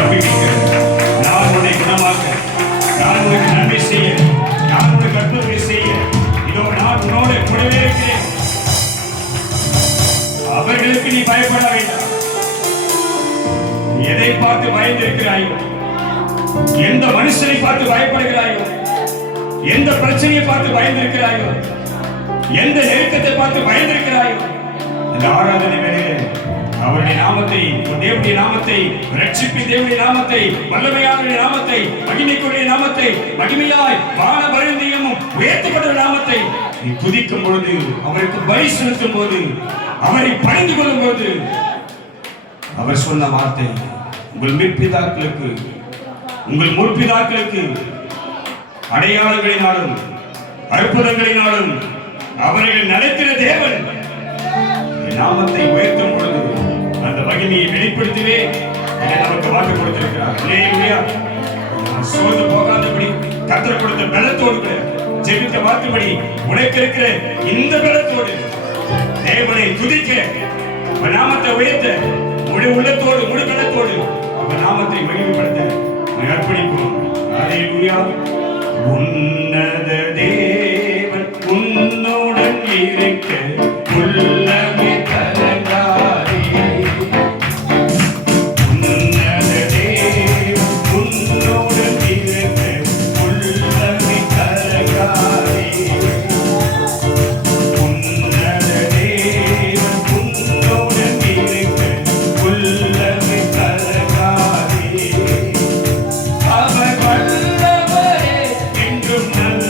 நான் உன்னை குணமாக்க, நான் உனக்கு நன்மை செய்ய, நான் உனக்கு அற்புதத்தை செய்ய, இதோ நான் உன்னோடு கூடவே இருக்கிறேன். அவர்களுக்கு நீ பயப்பட வேண்டாம். எதை பார்த்து பயந்திருக்கிறாயோ, எந்த மனுஷனை பார்த்து பயப்படுகிறாயோ, எந்த பிரச்சனையை பார்த்து பயந்திருக்கிறாயோ, எந்த நெருக்கத்தை பார்த்து பயந்திருக்கிறாயோ, இந்த ஆராதனை வேளையிலே அவருடைய நாமத்தை, தேவனுடைய நாமத்தை, ரட்சிப்பின் தேவனுடைய நாமத்தை, வல்லமையான நாமத்தை, மகிமைக்குரிய நாமத்தை, மகிமையாய் வான பரிந்தியமும் உயர்த்தப்பட்ட நாமத்தை நீ துதிக்கும் பொழுது, அவருக்கு பலி செலுத்தும் போது, அவரை பணிந்து கொள்ளும் போது, அவர் சொன்ன வார்த்தை உங்கள் முற்பிதாக்களுக்கு, உங்கள் முற்பிதாக்களுக்கு அடையாளங்களினாலும் அற்புதங்களினாலும் அவர்கள் நடக்கிற தேவன் நாமத்தை உயர்த்தும் பொழுது அந்த மகிமையை வெளிப்படுத்தவே நமக்கு வாக்கு கொடுத்திருக்கிறார். சோர்ந்து போகாதபடி கர்த்தர் கொடுத்த பலத்தோடு ஜெபித்த வாக்குப்படி உனக்கு இருக்கிற இந்த பலத்தோடு தேவனை துதிக்க, நாமத்தை உயர்த்த, முழு உள்ளத்தோடு முழு பலத்தோடு அவர் நாமத்தை மகிமைப்படுத்த அர்ப்பணிப்போம். அல்லேலூயா. உன்னத தேவன் உன்னுடன் இருக்க உள்ளமே கலங்காதே. உன்னத தேவன் உன்னுடன் இருக்க உள்ளமே கலங்காதே. உன்னத தேவன் உன்னுடன் இருக்க உள்ளமே கலங்காதே. அவர் வல்லவரே என்றும் நல்ல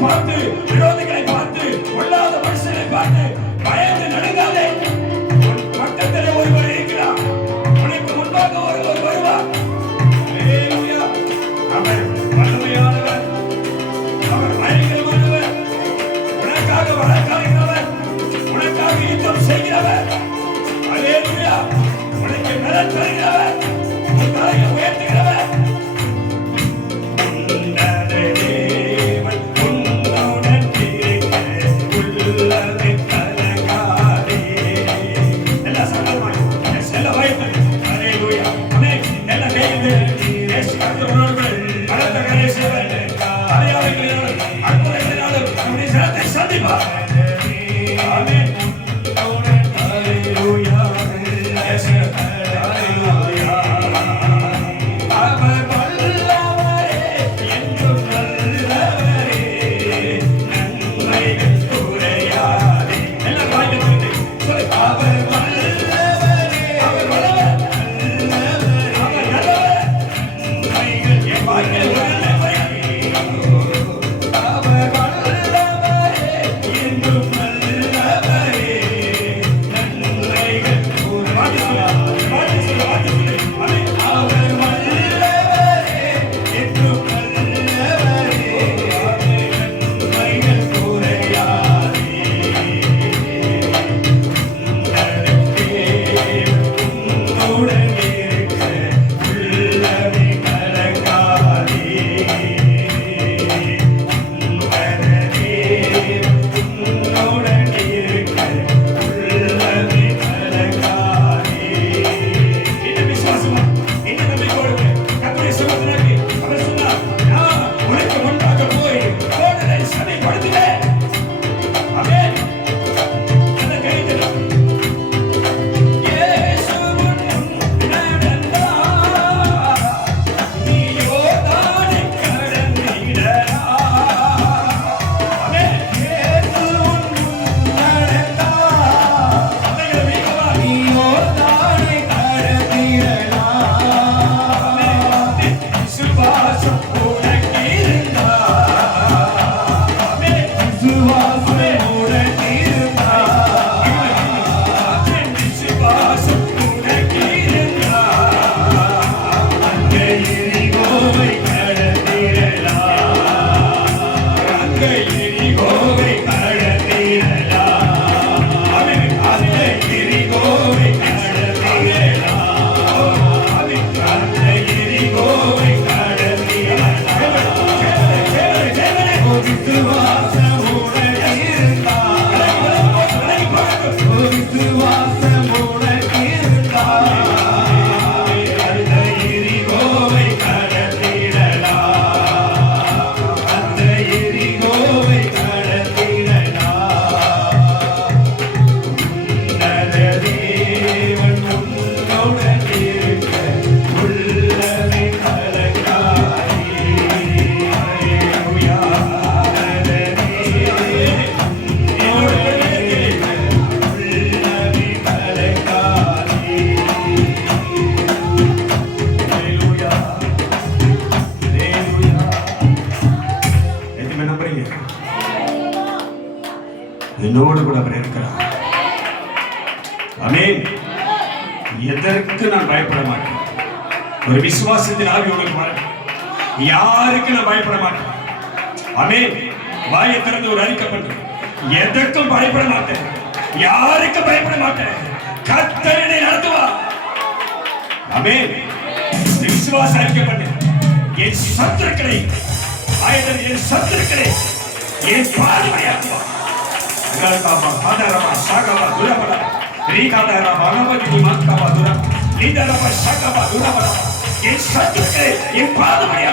பார்த்து, விரோதிகளை பார்த்து, கொள்ளாத மனுஷனை பார்த்து பயந்து நடுங்காதே. உன் பக்கத்தில் ஒருவர் இருக்கிறார், உனக்கு முன்பாக ஒருவர் வருவார். அல்லேலூயா. அவர் வல்லமையானவர், அவர் பயங்கரமானவர், உனக்காக வழக்காடுகிறவர், உனக்காக யுத்தம் செய்கிறவர். அல்லேலூயா. உனக்கு நலன் தருகிறவர், உன் தலையை உயர்த்துகிறவர். என்னோடு கூட அவர் இருக்கிறார். ஆமென். எதற்கு நான் பயப்பட மாட்டேன். ஒரு விசுவாசத்தின் ஆவி உங்களுக்கு வரும். யாருக்கு நான் பயப்பட மாட்டேன். ஆமென். வாயை திறந்து ஒரு அறிக்கை பண்றேன். எதற்கும் பயப்பட மாட்டேன். யாருக்கு பயப்பட மாட்டேன். கர்த்தர் என்னை நடத்துவார். ஆமென். விசுவாச அறிக்கை பண்ணேன். என் சத்துருக்களை ஆயத்தன் என் சத்துருக்களை என் பாதுகாப்பார். Galkaba, Hadaraba, Shagaba, Durabara, Rikadara, Banabadi, Mankaba, Dura, Lidaraba, Shagaba, Durabara, in Saturday, in Padamaya,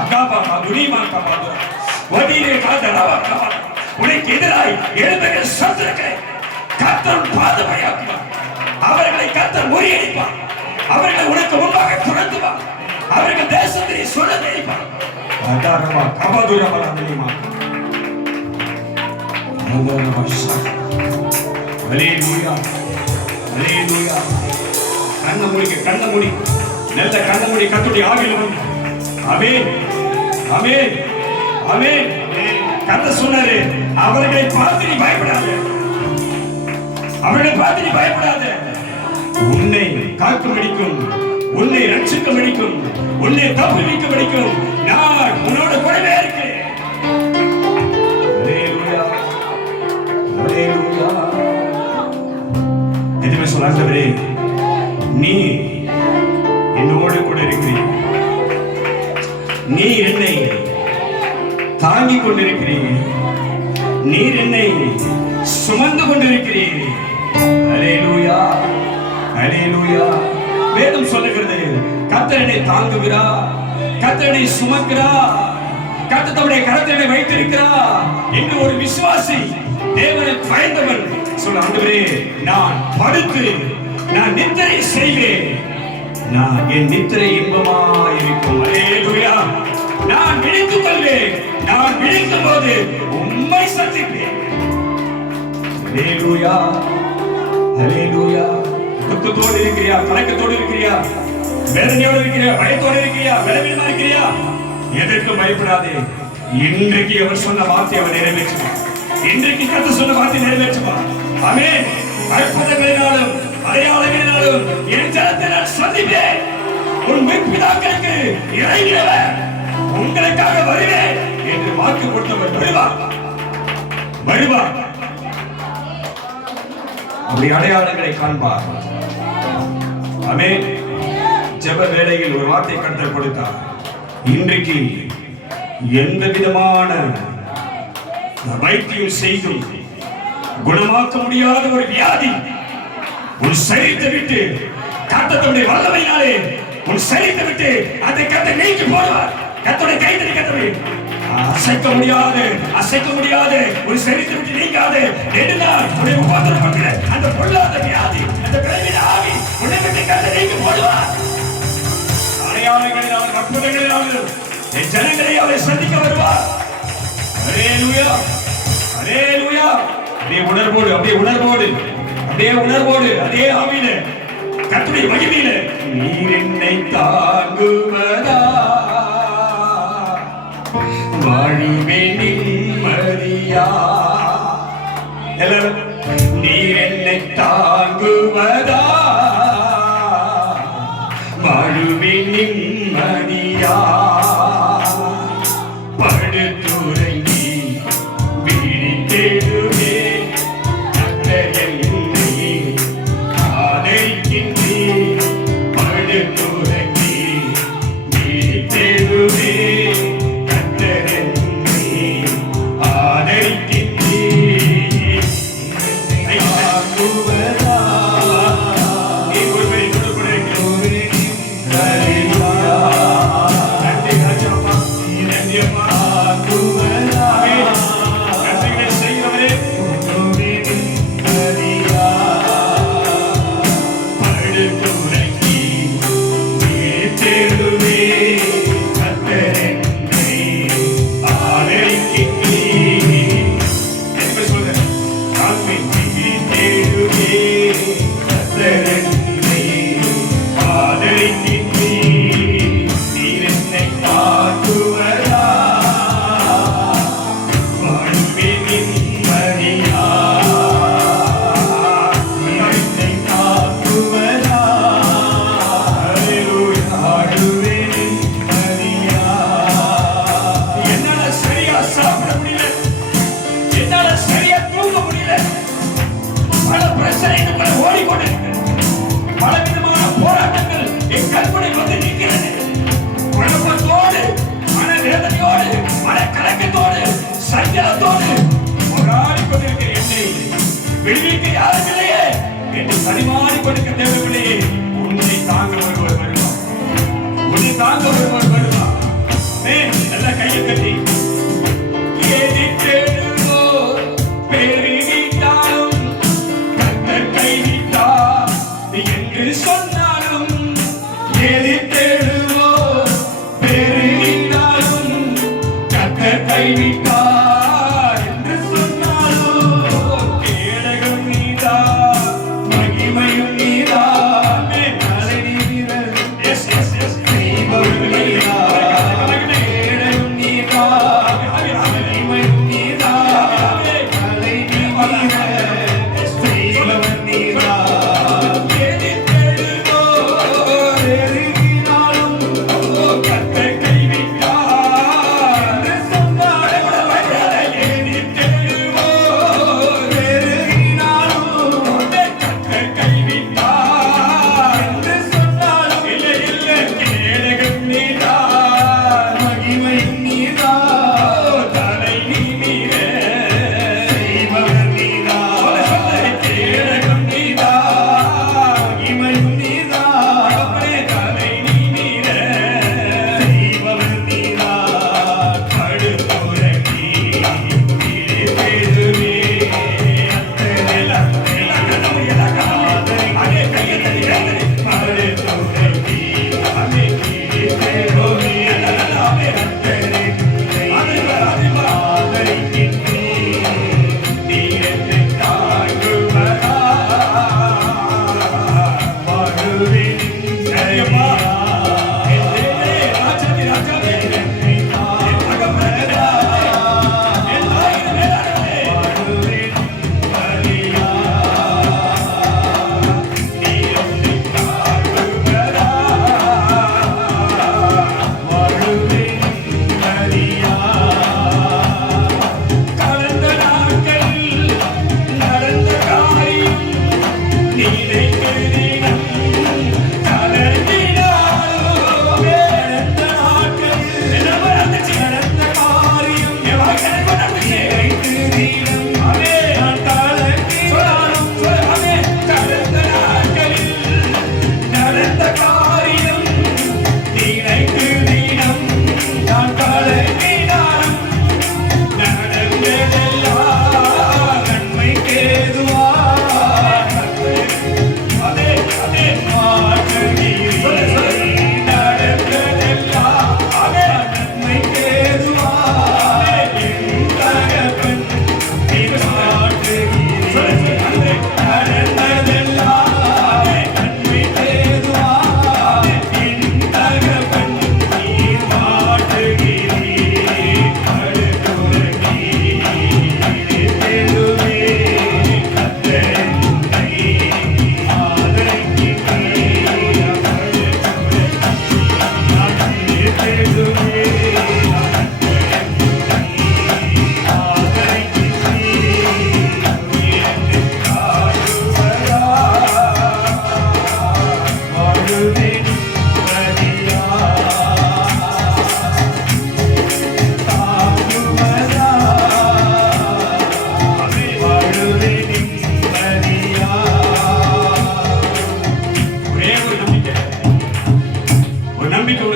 Agaba, Maduri, Mankaba, Wadine, Kadaraba, Uri Kidarai, Elbek, Saturday, Katan, Padamaya, அவர்களை கர்த்தர் முறியடிப்பார். அவர்கள் உனக்கு முன்பாக துரத்துவார். அவர்கள் தேசத்தை சுழற்றிப்பார். Hadaraba, Kabadura, Banabadi, Hallelujah. Hallelujah. கண்ண மூடி நல்ல கண்ண மூடி கர்த்தருடைய ஆவியில் வந்து ஆமென் ஆமென் ஆமென் கர்த்தர் சொன்னாரு, அவர்களை பார்த்து நீ பயப்படாத, அவர்களை பார்த்து நீ பயப்படாத. உன்னை காக்கும்படிக்கும், உன்னை ரட்சிக்கும்படிக்கும், உன்னை தப்புவிக்கும்படிக்கும் நான் உன்னோட கூடவே இருக்கிறேன். அல்லேலூயா, அல்லேலூயா. எதுவுமே சொல்லாதவரே, நீ என்னோடு கூட இருக்கிறீர், நீ என்னை தாங்கிக் கொண்டிருக்கிறீர், நீர் என்னை சுமந்து கொண்டிருக்கிறீர். அல்லேலூயா, அல்லேலூயா. வேதம் சொல்லுகிறது, கர்த்தர் என்னை தாங்குகிறார், கர்த்தர் என்னை சுமக்கிறார், கர்த்தர் தம்முடைய கரத்தை வைத்திருக்கிறார் என்று ஒரு விசுவாசி, தேவனை பயந்தவன் சொல்ல, ஆண்டவரே நான் படுத்து நான் நித்திரை செய்வேன், நான் என் நித்திரை இன்பமாயிருக்கும். அல்லேலூயா. நான் விழித்துக் கொள்வேன், நான் விழிக்கும் போது உம்மை சந்திப்பேன். அல்லேலூயா, அல்லேலூயா. துக்கத்தோடு இருக்கிறியா, கலக்கத்தோடு இருக்கிறியா, வேதனையோடு இருக்கிறியா, பயத்தோடு இருக்கிறியா, பலவீனமா இருக்கிறியா, எதற்கும் பயப்படாதே. இன்றைக்கு அவர் சொன்ன வார்த்தை அவர் நிறைவேற்றுவார். இன்றைக்கு கர்த்தர் சொன்ன வார்த்தை நிறைவேற்றுவார். ஆமென். அற்புதங்களினாலும் அடையாளங்களினாலும் என் ஜனத்தை நான் சந்திப்பேன். உன் முற்பிதாக்களுக்கு இறங்கினவர் உங்களுக்காக வருவேன் என்று வாக்கு கொடுத்தவர் வருவார், வருவார். அப்படி அடையாளங்களை காண்பார். ஆமென். ஜெப வேளையில் ஒரு வார்த்தை கர்த்தர் கொடுத்தார். இன்றைக்கு எந்த விதமான வைத்தியம் செய்தும் குணமாக்க முடியாத ஒரு வியாதி உன் சரீரத்தை விட்டு கர்த்தருடைய வல்லமையினாலே உன் சரீரத்தை விட்டு அதை கர்த்தர் நீக்கி போடுவார். கர்த்தருடைய கைதடி கர்த்தர் அசைக்க முடியாது, அசைக்க முடியாது, ஒரு சரீரத்தை விட்டு நீங்காது. நெடுநாள் உன்னை உபத்திரப்பட்ட அந்த பொல்லாத வியாதி, அந்த பலவீன ஆவி உன்னை விட்டு கர்த்தர் நீக்கி போடுவார். அடையாளங்களினாலும் அற்புதங்களினாலும் என் ஜனங்களை அவரை சந்திக்க வருவார். அல்லேலூயா, அல்லேலூயா. அப்படியே உணர்வோடு, அப்படியே உணர்வோடு, அப்படியே உணர்வோடு, அதே ஆவியில கர்த்தருடைய மகிமையில நீர் என்னை தாங்குவதா வாழ்வேன் நிம்மதியா. எல்லாரும் நீர் என்னை தாங்குவதா வாழ்வேன் நிம்மதியா. படுத்துறங்கி விழித்தெழுவே கர்த்தர் என்னை ஆதரிக்கின்றீர். படுத்துறங்கி விழித்தெழுவே கர்த்தர் என்னை ஆதரிக்கின்றீர். தாங்குவதா நீ ஒருவரை கொடுக்கிறேன். அல்லேலூயா. நன்றி ராஜாப்பா, நன்றி அம்மா. நன்றிகளை செய்கிறவரே, படுத்துறங்கி விழித்தெழுவே கர்த்தர் என்னை ஆதரிக்கின்றீர். என்ன சொல்றேன்? விழித்தெழுவே கர்த்தர் என்னை ஆதரிக்கின்றீர். நீர் என்னை தாங்குவதா வாழ்வேன் நிம்மதியா. நீர் என்னை தாங்குவதா வாழ்வேன் நிம்மதியா. என்னால சரியா சாப்பிட முடியல, என்னால சரியா தூங்க முடியல, பல பிரச்சனைகள் ஓடிக்கொண்டிருக்கிறது, பல விதமான போராட்டங்கள் என் கற்பனை வந்து நிற்கிறது. குழப்பத்தோடு, மன வேதனையோடு, மன கலக்கத்தோடு, சஞ்சலத்தோடு போராடி கொண்டிருக்கிற என்னை விடுவிக்க யாரும் இல்லையே என்று தனிமாறி கொடுக்க தேவையில்லையே. உன்னை தாங்க ஒருவர் வருவார், உன்னை தாங்க ஒருவர் வருவார். நல்ல கையை கட்டி எதிர்த்தெழுவோ பெருகிட்டாலும் கர்த்தர் கைவிட்டார் என்று சொன்னாலும், எதிர்த்தெழுவோ பெருகிட்டாலும் கர்த்தர் கைவிட்டார் என்று சொன்னாலும், கேடகம் நீதான், மகிமையும் நீதான், மேன்மலை நீர். எஸ் எஸ் எஸ் தீபம் நீதான், கேடகம் நீதான், மகிமையும் நீதான்.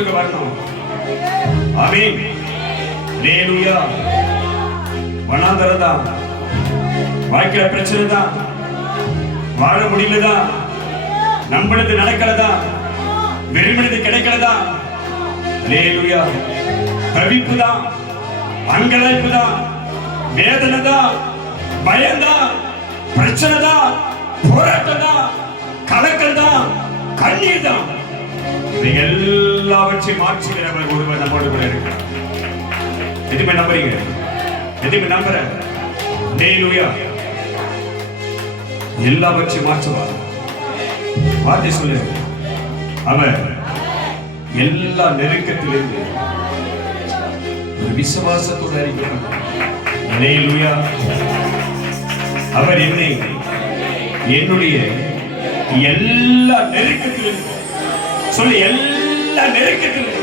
கண்ட்ரோலுக்கு வரணும். ஆமென். ஹalleluya. வனாந்தரம் தான், வாழ்க்கையில பிரச்சனை தான், வாழ முடியலதா, நம்பினது நடக்கிறதா, விரும்பினது கிடைக்கிறதா, ஹalleluya. தவிப்பு தான், அங்கலாய்ப்பு தான், வேதனை தான், பயம் தான், பிரச்சனை தான், போராட்டம் தான், கலக்கல் தான், கண்ணீர் தான். இதை எல்லாவற்றையும் மாற்றுகிறவர் ஒருவர் நம்மோடு கூட இருக்கிறார். எதுவுமே நம்புறீங்க? எதுவுமே நம்புற? ஹalleluya. எல்லாவற்றையும் மாற்றுவார். வார்த்தை சொல்லு. அவர் எல்லா நெருக்கத்திலிருந்து ஒரு விசுவாசத்தோடு அறிகிறார். ஹalleluya. அவர் என்னை என்னுடைய எல்லா நெருக்கத்திலிருந்து சொல்லி, எல்லா நெருக்கத்திலிருந்து,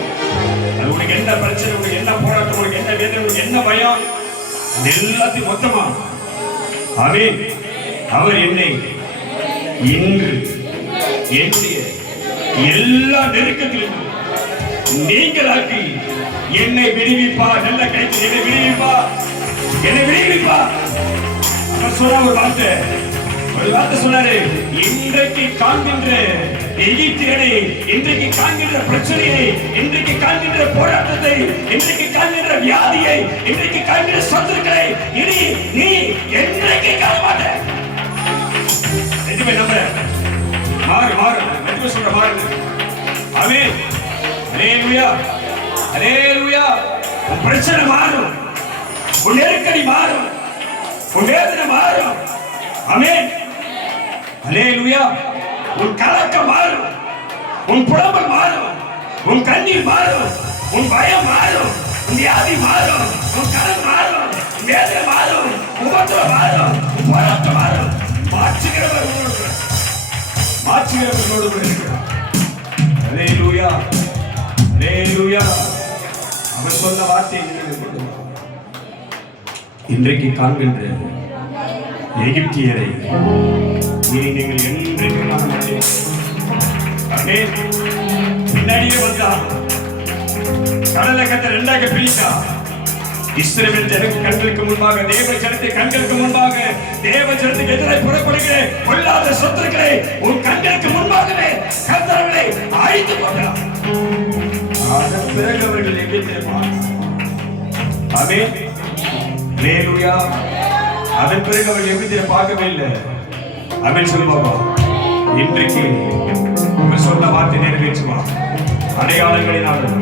அது உனக்கு என்ன பிரச்சனை, உனக்கு என்ன போராட்டம், உனக்கு என்ன வேதனை, உனக்கு என்ன பயம், எல்லாத்தையும் மொத்தமா ஆமென். அவர் என்னை இன்று என்னுடைய எல்லா நெருக்கத்திலிருந்து நீங்களாக்கி என்னை விடுவிப்பா. நல்ல கைக்கு என்னை விடுவிப்பா, என்னை விடுவிப்பா. அவர் சொன்ன ஒரு வார்த்தை சொன்னாரு, இன்றைக்கு காண்கின்ற எகிப்தியனை, இன்றைக்கு காண்கின்ற பிரச்சனையை, இன்றைக்கு காண்கின்ற போராட்டத்தை, இன்றைக்கு காண்கின்ற வியாதியை, இன்றைக்கு காண்கின்ற சத்துருக்களை இனி நீ என்றைக்கு காண மாட்ட. எதுவுமே நம்புற மாறு மாறு எதுவுமே சொல்ற மாறு. ஆமென். ஹalleluya. ஹalleluya. உன் பிரச்சனை மாறும், உன் நெருக்கடி மாறும், உன் வேதனை மாறும். ஆமென். ஹalleluya. உன் கலக்கம் மாறும், உன் புலம்பல் மாறும், உன் கண்ணீர் மாறும், உன் பயம் மாறும், உன் வியாதி மாறும், உன் கடன் மாறும், உன் வேதனை மாறும், உபத்திரம் மாறும், உன் போராட்டம் மாறும். மாற்றுகிறவர் இருக்கிறார். ஹalleluya. ஹalleluya. அவர் சொன்ன வார்த்தை இன்றைக்கு காண்கின்ற எகிப்தியரை இனி நீங்கள் என்றைக்கு காண மாட்டீர்கள். பின்னாடியே வந்தா கடலை கத்த ரெண்டாக பிரித்தா, இஸ்ரவேல் ஜனத்தின் கண்களுக்கு முன்பாக, தேவ ஜனத்தின் கண்களுக்கு முன்பாக, தேவ ஜனத்துக்கு எதிராக புறப்படுகிற கொல்லாத சத்துருக்களை உன் கண்களுக்கு முன்பாகவே கர்த்தர்களை அழித்து போட்டார். அதன் பிறகு அவர்கள் எங்கே தெரியுமா? ஆமென். ஹalleluya. அதன் பிறகு அவர்கள் எப்படி பார்க்கவே இல்லை. ஆமென் சொல்லு பாபா. இன்றைக்கு அவர் சொன்ன வார்த்தை நிறைவேற்றுமா? அடையாளங்களினாலும்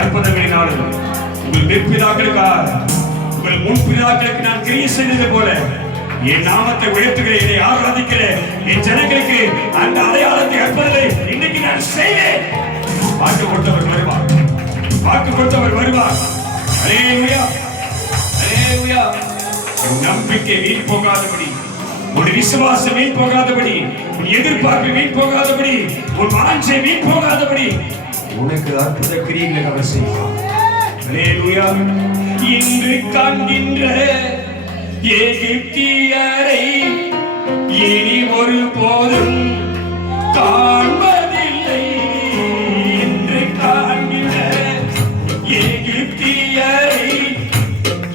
அற்புதங்களினாலும் உங்கள் பிற்பிதாக்களுக்காக, உங்கள் முன்பிதாக்களுக்கு நான் கிரியை செய்தது போல என் நாமத்தை உயர்த்துகிறேன், என்னை ஆராதிக்கிறேன், என் ஜனங்களுக்கு அந்த அடையாளத்தை அற்புதத்தை இன்னைக்கு நான் செய்வேன். வாக்கு கொடுத்தவர் வருவார், வாக்கு கொடுத்தவர் வருவார். ஹalleluya. ஹalleluya. உன் நம்பிக்கை வீண் போகாதபடி, உன் விசுவாசம் வீண் போகாதபடி, உன் எதிர்பார்ப்பு வீண் போகாதபடி, உன் வாஞ்சை வீண் போகாதபடி உனக்கு அற்புத கிரியைகளை அவர் செய்வார். ஹalleluya. இன்று காண்கின்ற எகிப்தியரை இனி ஒருபோதும் காண்பதில்லை. இன்று காண்கின்ற எகிப்தியரை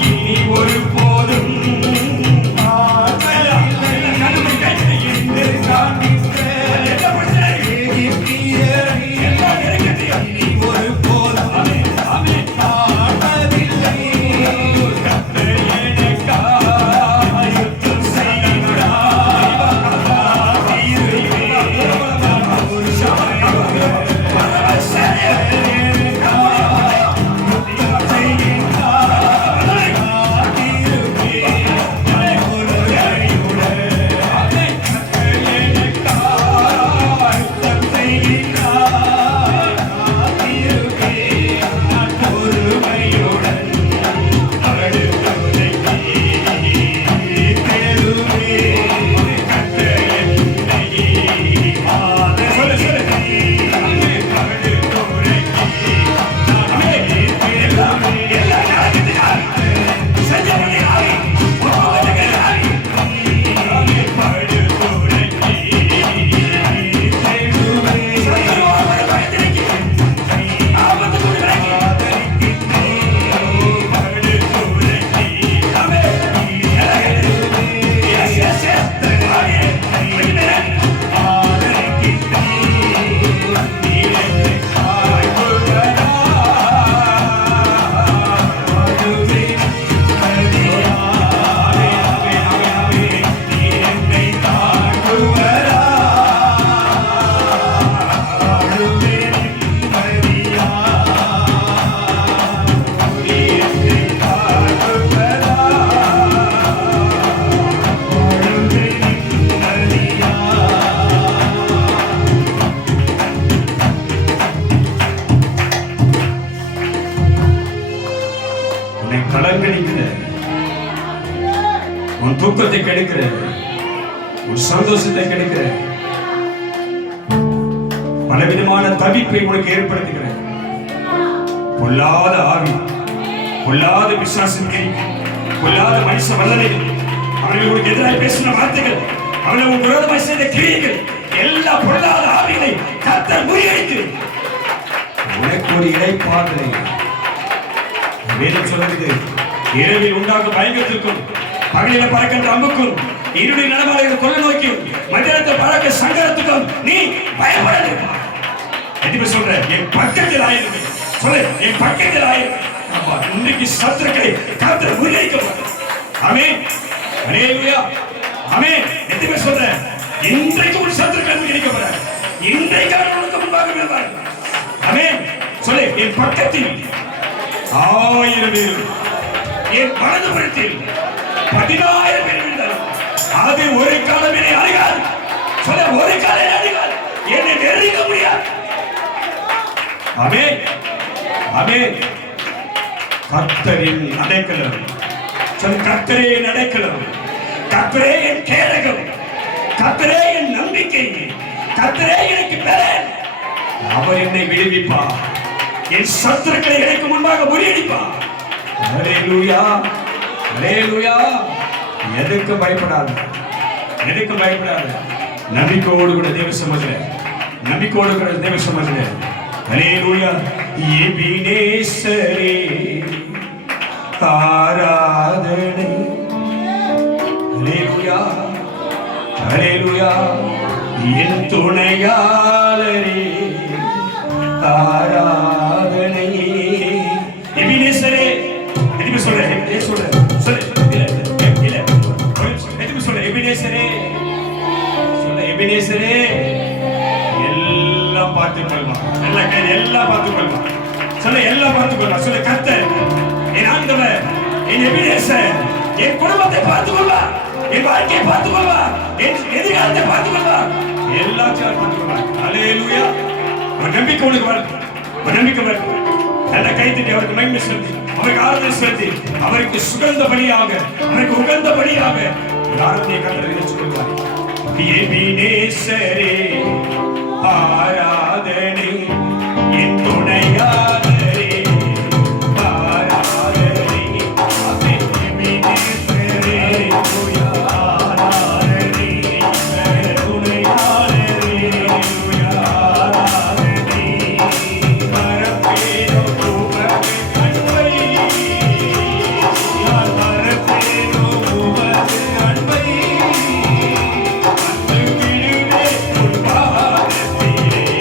இனி ஒருபோதும் உன் தூக்கத்தை கெடுக்கிற, உன் சந்தோஷத்தை கெடுக்கிற, பலவிதமான தவிப்பை உனக்கு ஏற்படுத்துகிற பொல்லாத ஆவி, பொல்லாத பிசாசின் கிரி, பொல்லாத மனுஷ வல்லனைகள், அவர்களுக்கு எதிராக பேசின வார்த்தைகள், அவர்களுக்கு விரோதமாய் செய்த கிரியைகள், எல்லா பொல்லாத ஆவிகளை கர்த்தர் முறியடித்து உனக்கு ஒரு இடைப்பாடலை வேதம் சொல்லுகிறது. இரவில் உண்டாகும் பயங்கரத்திற்கும், பகலில பறக்கின்ற அம்புக்கும், இருளில் நடமாடுகிற கொள்ள நோக்கியும், மத்தியானத்தில் பறக்க சங்கரத்துக்கும் நீ பயப்படாதே. எதுக்கு சொல்ற? என் பக்கத்தில் ஆயிருக்கு. சொல்லு, என் பக்கத்தில் ஆயிருக்கு. இன்னைக்கு சத்துருக்களை கர்த்தர் முறியடிக்க. ஆமென், ஹல்லேலூயா, ஆமென். எதுக்கு சொல்ற? இன்றைக்கு ஒரு சத்துருக்களை முறியடிக்க போற. இன்றைக்கு அவர்களுக்கு முன்பாக நிற்பார். ஆமென். சொல்லு, என் பக்கத்தில் 1000 பேர், என் வலதுபுறத்தில் 10,000 பேர் விழுந்தார். அது ஒரு காலம் என்னை அணுகாது. சொல்ல, ஒரு காலம் அணுகாது, என்னை நெருங்க முடியாது. ஆமென், ஆமென். கர்த்தரின் அடைக்கலம். சொல், கர்த்தரே என் அடைக்கலம், கர்த்தரே என் கேடகம், கர்த்தரே என் நம்பிக்கை, கர்த்தரே எனக்கு பலன். அவர் என்னை விடுவிப்பார், என் சத்துருக்களை எனக்கு முன்பாக முறியடிப்பார். ஹல்லேலூயா, ஹல்லேலூயா. எதுக்கு பயப்படாத, எதுக்கு பயப்படாத. நம்பிக்கையோடு கூட தேவ சமூகத்திலே, நம்பிக்கையோடு கூட தேவ சமூகத்திலே. ஹல்லேலூயா. எபினேசரே ஆராதனை. ஹல்லேலூயா, ஹல்லேலூயா. என் துணையாளரே ஆராதனை. எபினேசரே, எதுக்கு சொல்றேன்? சொல்றேன், சொல்லு. இல்ல, எதுக்கு சொல்றேன்? எபினேசரே, சொல்ல, எபினேசரே. எல்லாம் பார்த்துக் கொள்வான், எல்லாம் பார்த்துக் கொள்வான். சொல்ல, எல்லாம் பார்த்துக் கொள்வான். சொல்ல, கர்த்தர் என் ஆண்டவர், என் எபினேசர், என் குடும்பத்தை பார்த்துக் கொள்வார், என் வாழ்க்கையை பார்த்துக் கொள்வார், என் எதிர்காலத்தை பார்த்துக் கொள்வார், எல்லாத்தையும் பார்த்துக் கொள்வார். ஹல்லேலூயா. ஒரு நம்பிக்கை உனக்கு வருது, ஒரு நம்பிக்கை வருது. நல்ல கைத்தட்டி அவருக்கு மகிமை செலுத்தி, அவருக்கு ஆராதனை செலுத்தி, அவருக்கு சுகந்தபடியாக, அவருக்கு உகந்தபடியாக ஆராதனை கர்த்தர் சொல்வார். எபினேசரே ஆராதனை, என் துணையாளரே ஆராதனை. எபினேசரே ஆராதனை, துணையாளரே ஆராதனை. மரப்பேரோ உமக்கு அன்பை, நான் மரப்பேரோ உமக்கு அன்பை. அன்பு விடுவே உன் பாதத்திலே.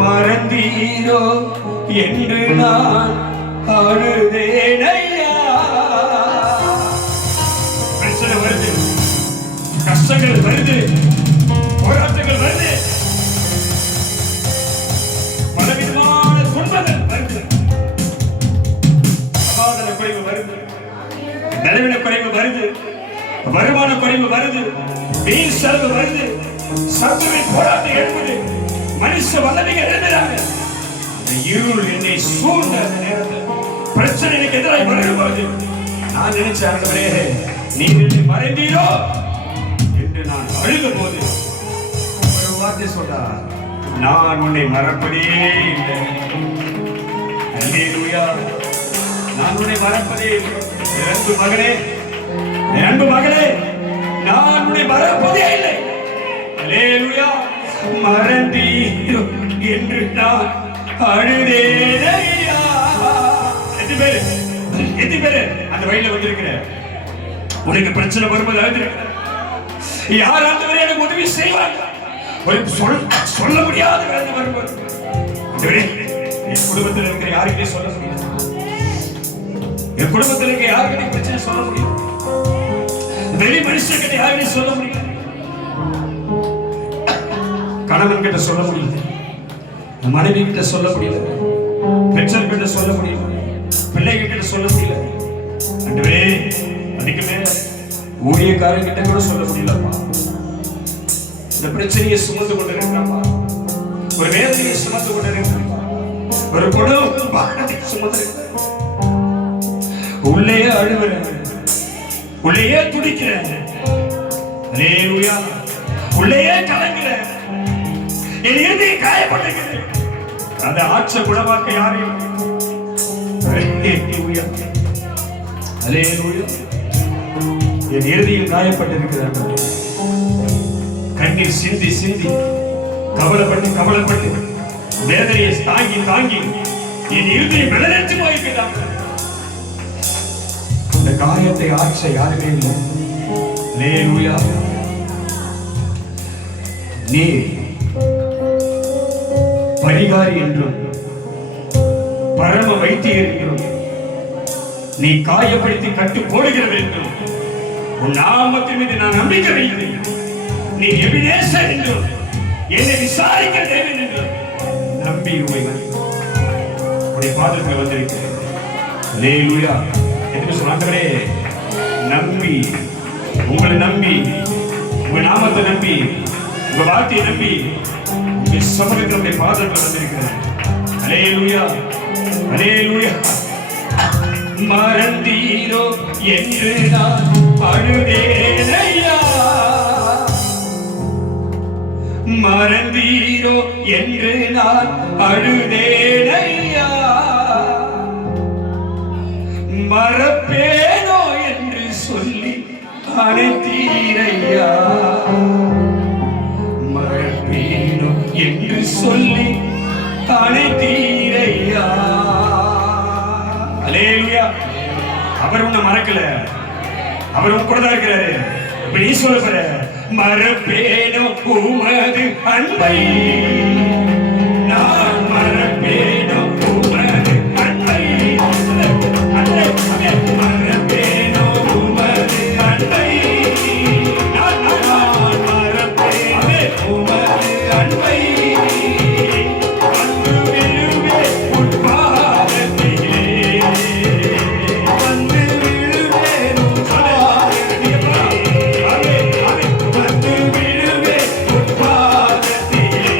மறந்தீரோ என்று நான் அழுதேனையா. பிரச்சனை வருது, கஷ்டங்கள் வருது, போராட்டங்கள் வருது, பலவிதமான துன்பங்கள் வருது, சமாதான குறைவு வருது, நலவின குறைவு வருது, வருமான குறைவு வருது, வீண் செலவு வருது, சத்துவின் போராட்டம் எழுப்புது, மனுஷ வல்லமைகள் எழுதுறாங்க. இருள் என்னை சூழ்ந்த அந்த நேரத்தில் பிரச்சனை எனக்கு எதிராக வரும்போது நான் நினைச்சேன், ஆண்டவரே நீர் என்னை மறைந்தீரோ என்று நான் அழுத போது ஒரு வார்த்தை சொல்றார், நான் உன்னை மறப்பதே இல்லை. அல்லேலூயா, நான் உன்னை மறப்பதே இல்லை. என் அன்பு மகளே, என் அன்பு மகளே, நான் உன்னை மறப்பதே இல்லை. அல்லேலூயா, மறந்தீரோ என்று நான் அழுதேனையா. எத்தனை பேரு அந்த வழியில வந்திருக்கிற, உனக்கு பிரச்சனை வரும்போது அழுதிருக்கிற, யார் ஆண்டவரே எனக்கு உதவி செய்வாங்க, சொல்ல முடியாத வேலை வரும்போது என் குடும்பத்தில் இருக்கிற யாருக்கிட்டே சொல்ல முடியாது, என் குடும்பத்தில் இருக்க யாருக்கிட்டே பிரச்சனை சொல்ல முடியும், வெளி மனுஷங்கிட்ட யாருக்கிட்டே சொல்ல முடியாது, கணவன் கிட்ட சொல்ல முடியல, மனைவி கிட்ட சொல்ல முடியல, பெற்றோர் கிட்ட சொல்ல முடியல, பிள்ளைகள் கிட்ட சொல்ல முடியல, ஆண்டவரே அதுக்கு மேல ஊழியக்காரன் கிட்ட கூட சொல்ல முடியலப்பா. இந்த பிரச்சனையை சுமந்து கொண்டிருக்கிறப்பா, ஒரு வேதனையை சுமந்து கொண்டிருக்கிறப்பா, ஒரு குடும்பத்தை சுமந்து உள்ளே அழுகிறேன், உள்ளேயே துடிக்கிறேன், அல்லேலூயா, உள்ளேயே கலங்குறேன், என் இறுதியை காயப்பட்டிருக்கிறது, அதை ஆட்ச குணமாக்க யாரையும் என் இறுதியில் காயப்பட்டிருக்கிறார். கண்ணீர் சிந்தி சிந்தி கவலைப்பட்டு வேதனையை தாங்கி தாங்கி என் இறுதியை விளையாட்டு போயிருக்கிறார். இந்த காயத்தை ஆட்ச யாருமே இல்லை. அல்லேலூயா, நீ பரிகாரி என்றும் பரம வைத்தியர் என்றும் நீ காயப்படுத்தி கட்டு போடுகிறது என்றும் உன் நாமத்தின் மீது நான் நம்பிக்கை வைத்தேன். நீ எபினேசர் என்றும் என்னை விசாரிக்க தேவை என்றும் நம்பி உண்மை உங்களுடைய பாதத்தில் வந்திருக்கிறேன். அல்லேலூயா. என்று சொன்னாங்களே, நம்பி, உங்களை நம்பி, உங்க நாமத்தை நம்பி, உங்க வார்த்தையை நம்பி, உங்க சமூகத்தினுடைய பாதத்தில் வந்திருக்கிறேன். அல்லேலூயா, அல்லேலூயா. மறந்தீரோ என்று நான் அழுதேனையா, மறந்தீரோ என்று நான் அழுதேனையா, மறப்பேனோ என்று சொல்லி அழைத்தீரையா, மறப்பேனோ என்று சொல்லி அழைத்தீரையா. அல்லேலூயா. அவர் உன்னை மறக்கல, அவர் உன் கூட தான் இருக்கிறாரு. இப்ப நீ சொல்ல, மறப்பேனோ உமது அன்பை, நான் மறப்பேனோ உமது அன்பை, மறப்பேனோ உமது அன்பை, நான் மறப்பேனோ உமது அன்பை, வந்து விழுவே உன் பாதத்திலே, வந்து விழுவே உன் பாதத்திலே, வந்து விழுவே உன் பாதத்திலே,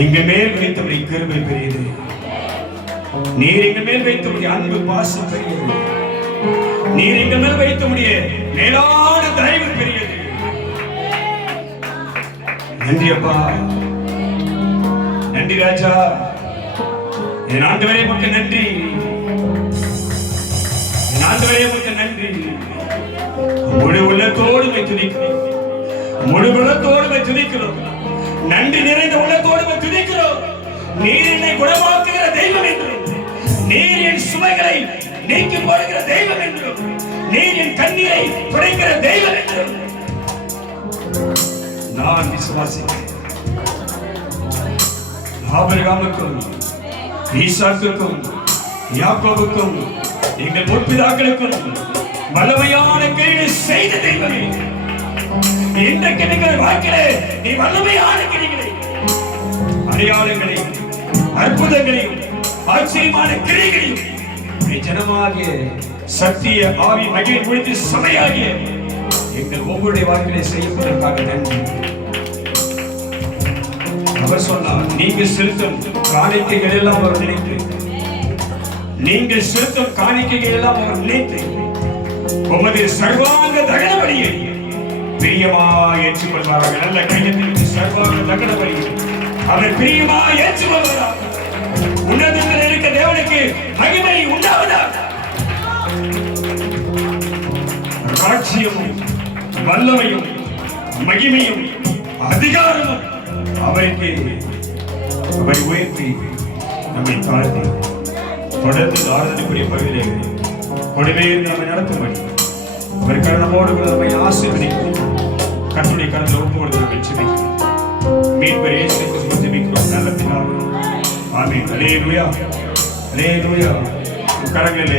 எங்க மேல் வைத்தபடி கிருபை பெரியது. நீர் எங்க மேல் வைத்தபடி அன்பு பாசம் பெரியது. நீர் எங்க மேல் வைத்தபடிய மேலான தயவு பெரியது. நன்றி அப்பா, நன்றி ராஜா. என் ஆண்டவரே உமக்கு நன்றி, என் ஆண்டவரே உமக்கு நன்றி. முழு உள்ளத்தோடு துதிக்கிறோம், முழு உள்ளத்தோடு துதிக்கிறோம், நன்றி நிறைந்த உள்ளத்தோடு துதிக்கிறோம். நீர் என்னை குணமாக்குகிற தெய்வம் என்றும், நீர் என் சுமைகளை நீக்கி போடுகிற தெய்வம் என்றும், நீர் என் கண்ணீரை துடைக்கிற தெய்வம் என்றும் நான் விசுவாசிக்கிறேன். ஆபிரகாமுக்கும் ஈசாக்குக்கும் யாக்கோபுக்கும் எங்கள் முற்பிதாக்களுக்கும் வல்லமையான கிரியை செய்த தெய்வமே, இன்றைக்கு நீங்கள் வாழ்க்கையிலே நீ வல்லமையான கிரிகளை, அடையாளங்களையும் அற்புதங்களையும் ஆச்சரியமான கிரியைகளையும் ஜனமாகிய சத்திய ஆவி மகிழ் குறித்து சபையாகிய எங்கள் ஒவ்வொருடைய வாழ்க்கையை செய்யப்படுவதற்காக நன்றி. அவர் சொன்னார், நீங்கள் செலுத்தும் காணிக்கைகள் எல்லாம் அவர் நினைத்து, நீங்கள் செலுத்தும் காணிக்கைகள் எல்லாம் அவர் நினைத்து உமது சர்வாங்க தகனபடியை பிரியமாய் ஏற்றுக்கொள்வார்கள். நல்ல கையத்திற்கு சர்வாங்க தகனபடியை அவர் பிரியமாய் ஏற்றுக்கொள்வார்கள். உன்னதத்தில் இருக்க தேவனுக்கு மகிமை உண்டாவதாக. ராஜ்யமும் வல்லமையும் மகிமையும் அதிகாரமும் அவருக்கு, அவரை உயர்த்தி நம்மை தாழ்த்தி தொடர்ந்து ஆராதனைக்குரிய பகுதியிலே கொடுமையில் நம்மை நடத்தும்படி அவர் கருணமோடு நம்மை ஆசீர்வதிக்கும். கர்த்தருடைய கரத்தில் ஒப்பு கொடுத்து நாங்கள் ஜெபிக்கிறோம். மீட்பர் இயேசு கிறிஸ்துவை ஜெபிக்கிறோம் நல்ல பிதாவே. ஆமென். அல்லேலூயா, அல்லேலூயா. கரங்களிலே